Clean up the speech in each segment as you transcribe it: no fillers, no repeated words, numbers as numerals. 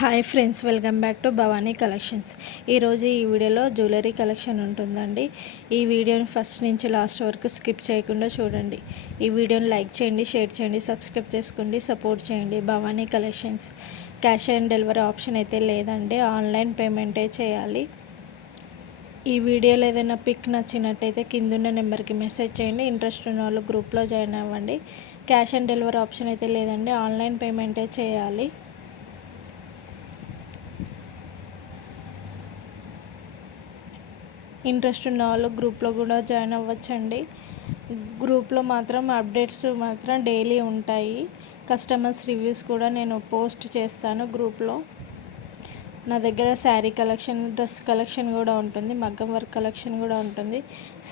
Hi friends, welcome back to Bhavani collections. ఈరోజు ఈ వీడియోలో జ్యువెలరీ కలెక్షన్ ఉంటుందండి. ఈ వీడియోని ఫస్ట్ నుంచి లాస్ట్ వరకు స్కిప్ చేయకుండా చూడండి. ఈ వీడియోని లైక్ చేయండి, షేర్ చేయండి, సబ్స్క్రైబ్ చేసుకోండి, సపోర్ట్ చేయండి. Bhavani collections cash on delivery option అయితే లేదండి, ఆన్లైన్ పేమెంటే చేయాలి. ఈ వీడియోలో ఏదైనా పిక్ నచ్చినట్టయితే కిందున్న నెంబర్కి మెసేజ్ చేయండి. ఇంట్రెస్ట్ ఉన్న వాళ్ళు గ్రూప్లో జాయిన్ అవ్వండి. క్యాష్ ఆన్ డెలివరీ ఆప్షన్ అయితే లేదండి, ఆన్లైన్ పేమెంటే చేయాలి. ఇంట్రెస్ట్ ఉన్న వాళ్ళు గ్రూప్లో కూడా జాయిన్ అవ్వచ్చండి. గ్రూప్లో మాత్రం అప్డేట్స్ మాత్రం డైలీ ఉంటాయి. కస్టమర్స్ రివ్యూస్ కూడా నేను పోస్ట్ చేస్తాను గ్రూప్లో. నా దగ్గర శారీ కలెక్షన్, డ్రెస్ కలెక్షన్ కూడా ఉంటుంది, మగ్గం వర్క్ కలెక్షన్ కూడా ఉంటుంది.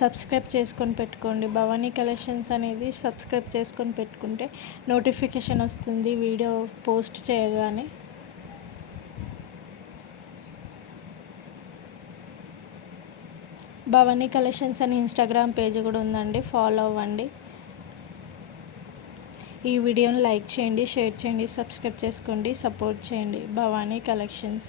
సబ్స్క్రైబ్ చేసుకొని పెట్టుకోండి. భవానీ కలెక్షన్స్ అనేది సబ్స్క్రైబ్ చేసుకొని పెట్టుకుంటే నోటిఫికేషన్ వస్తుంది వీడియో పోస్ట్ చేయగానే. భవానీ కలెక్షన్స్ అని ఇన్స్టాగ్రామ్ పేజ్ కూడా ఉందండి, ఫాలో అవ్వండి. ఈ వీడియోని లైక్ చేయండి, షేర్ చేయండి, సబ్స్క్రైబ్ చేసుకోండి, సపోర్ట్ చేయండి. భవానీ కలెక్షన్స్.